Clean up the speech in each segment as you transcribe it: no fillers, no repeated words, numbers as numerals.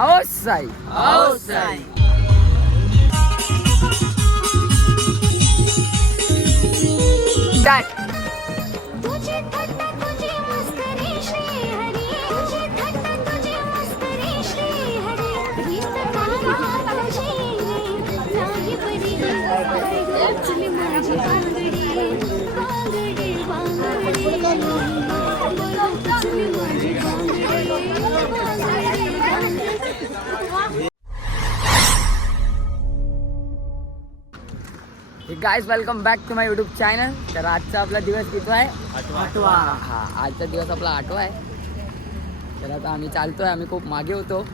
आओ साई, आओ Sai. Start. Guys welcome back to my YouTube channel. तर आजचा आपला दिवस किती आहे? आठवा. हा, आजचा दिवस आपला आठवा आहे. तर आता आम्ही चालतोय. आम्ही खूप मागे होतो,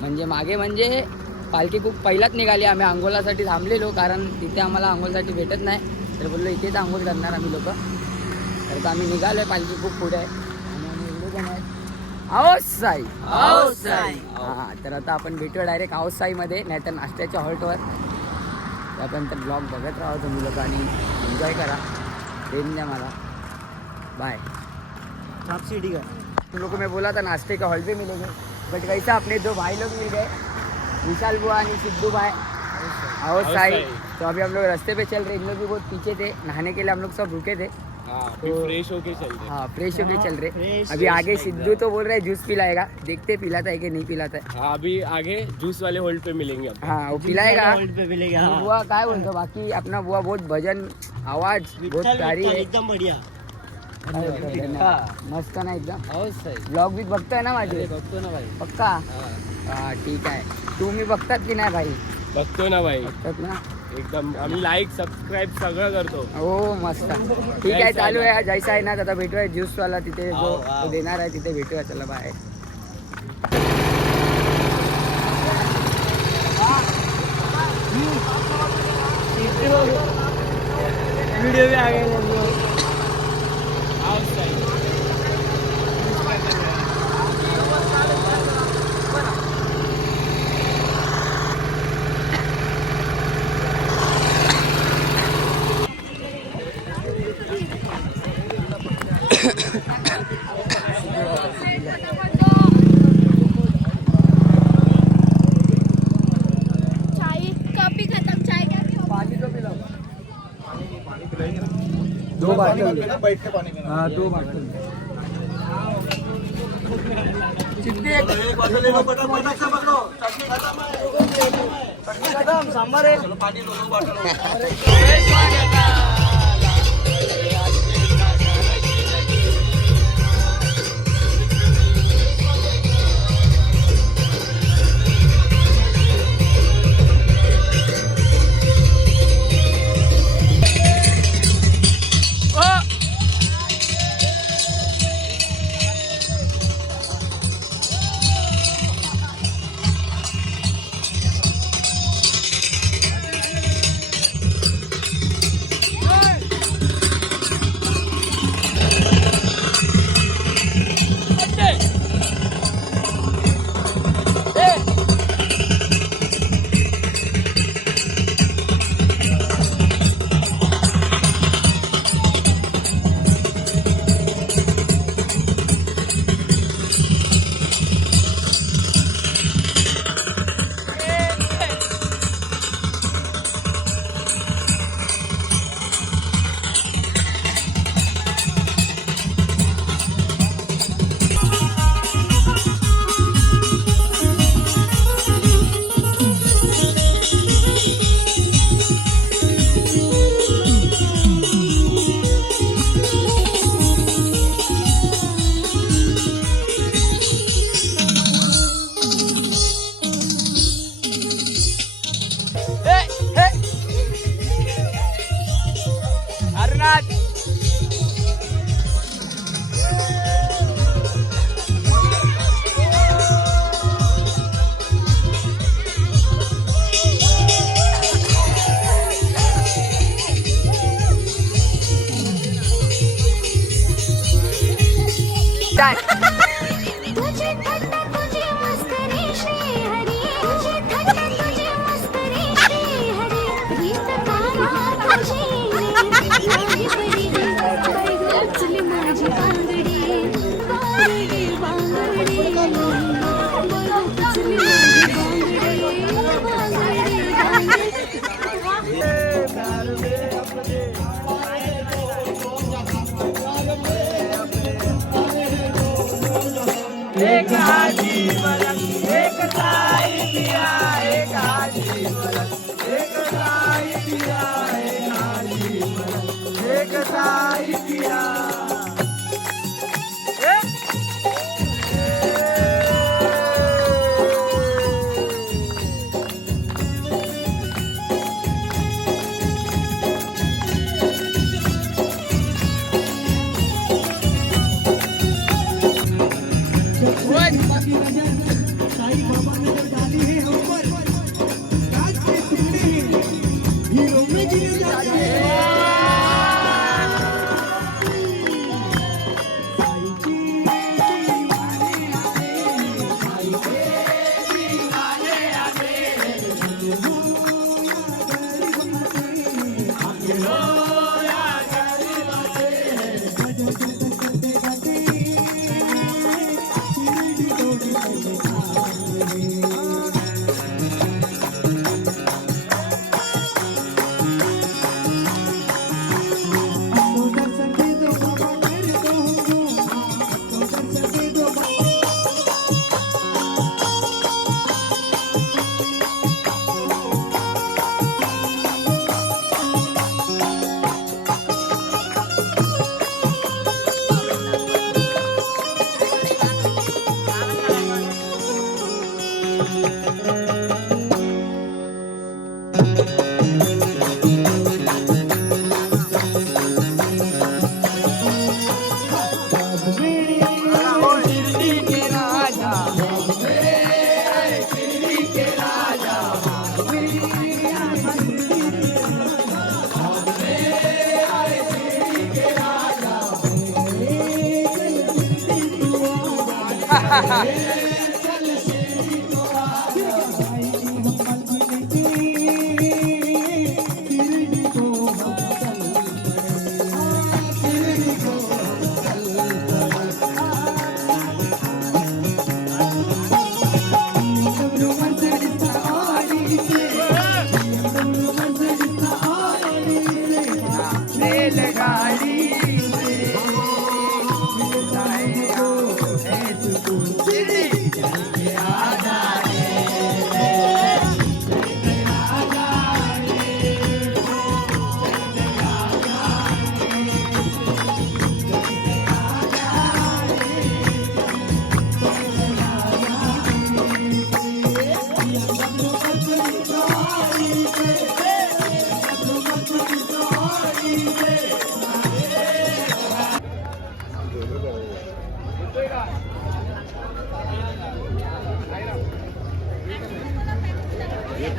म्हणजे पालखी खूप पहिलाच निघाली. आम्ही आंघोळासाठी थांबलेलो, कारण तिथे आम्हाला आंघोळसाठी भेटत नाही. तर बोललो इथेच आंघोळ करणार आम्ही लोक. तर आता आम्ही निघालोय. पालखी खूप पुढे आहे आणि आम्ही एवढे जण आहेत. आओ साई, आओ साई. हा, तर आता आपण भेटूया डायरेक्ट आओ साईमध्ये, नाही तर नाश्त्याच्या हॉल्टवर. त्यानंतर ब्लॉग बघत राहा तुम्ही लोक आणि एन्जॉय करा. ट्रेन द्या मला. बाय. तुम लोग को मैं बोला था नाश्ते का हॉल पे मिलेंगे, बट कैसा अपने दो भाई लोग मिल गए, विशाल बुआ और सिद्धू भाई आओ साई. तो अभी हम लोग रास्ते पे चल रहे. इन लोग भी बहुत पीछे थे. नहाने के लिए हम लोग सब रुके थे. फ्रेश होके चल रहे. हाँ, फ्रेश होके चल रहे. अभी आगे सिद्धू तो बोल रहे हैं जूस पिलाएगा. देखते पिलाता है कि नहीं पिलाता है. हाँ, अभी आगे जूस वाले होल्ड पे मिलेंगे अब. हाँ, वो पिलाएगा. बुआ काय बोलतो बाकी अपना बुआ बहुत भजन आवाज बहुत प्यारी है. एकदम बढ़िया. मस्त ना एकदम. आओ साई. ब्लॉग भी बघतोय ना माझे? बघतो ना भाई. पक्का. हा, ठीक आहे. तुम्ही बघतात की नाही भाई? बघतो ना भाई. बघतात ना एकदम. आम्ही लाईक सबस्क्राईब सगळं करतो. हो, मस्त. ठीक आहे, चालू आहे. जैसा आहे ना आता भेटूया ज्यूस वाला तिथे जो तो देणार आहे तिथे भेटूया. चला बाय. वीडियो भी आ गए. आओ साई. दो बाटल. हाँ, 2 बाटल. सांबार है. Thank you. एक हाजी मलक, एक साई पिया, एक हाजी मलक, एक साई पिया, एक हाजी मलक, एक साई पिया।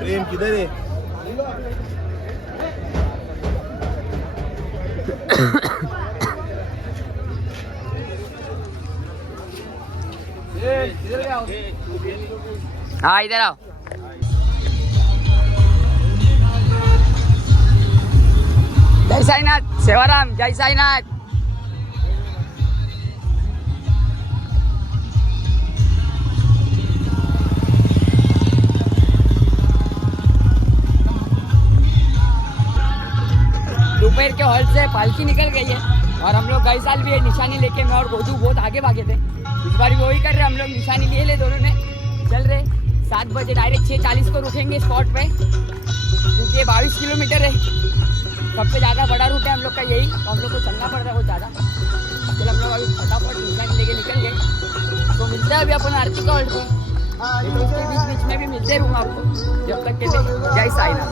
प्रेम किधर है? हाँ इधर आओ। जय साईनाथ, सेवाराम, जय साईनाथ। दोपहर के हॉल से पालकी निकल गई है और हम लोग गए साल भी निशानी लेके मैं और गोदू बहुत आगे भागे थे। इस बार भी वही कर रहे, हम लोग निशानी लिए ले दोनों ने। चल रहे 7 बजे डायरेक्ट 6:40 को रुकेंगे स्पॉट पे, क्योंकि ये 22 किलोमीटर है। सबसे ज़्यादा बड़ा रूट है हम लोग का यही, तो हम लोग को चलना पड़ रहा है बहुत ज़्यादा। फिर हम लोग अभी फटाफट निशानी लेके निकल गए। तो मिलते हैं अभी अपन आरती का हॉल्ट पे, तो उसके बीच में भी मिलते रहूँगा आपको जब तक के लिए। जय साईनाथ।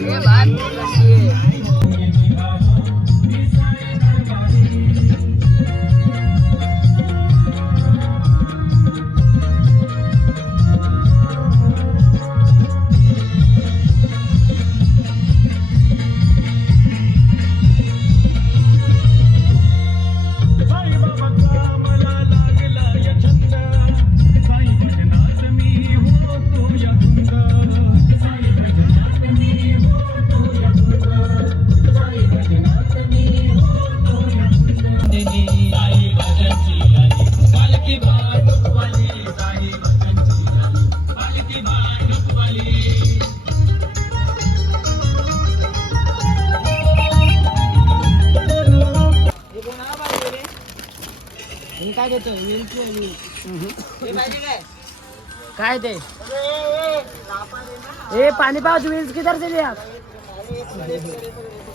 ये बात कशी आहे? काय ते ए पानी पाव व्हील्स किधर से लिया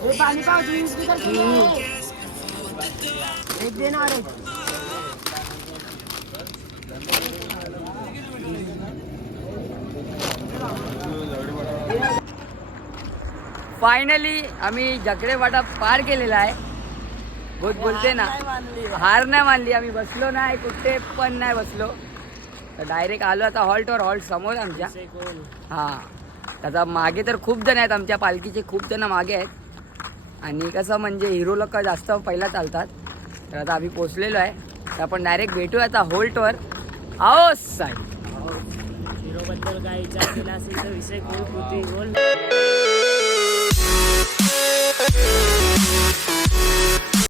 ए पानी पाव व्हील्स किधर से लिया एक देना और फायनली आम्ही जकडे वाटा पार केलेला आहे. बहुत बोलते ना हार नाही मानली आम्ही. बसलो नाही कुठे पण नाही बसलो. तर डायरेक्ट आलो आता हॉल्टवर. हॉल्ट समोर आमच्या. हां त्याचा मागे तर खूप जण आहेत. आमच्या पालखीचे खूप जण मागे आहेत. आणि कसं म्हणजे हिरो लोक जास्त पहिला चालतात. तर आता आम्ही पोचलेलो आहे. तर आपण डायरेक्ट भेटूया आता होल्टवर. आओ साई हिरोबद्दल काय विचार केला असेल तर विषय खूप होते बोल.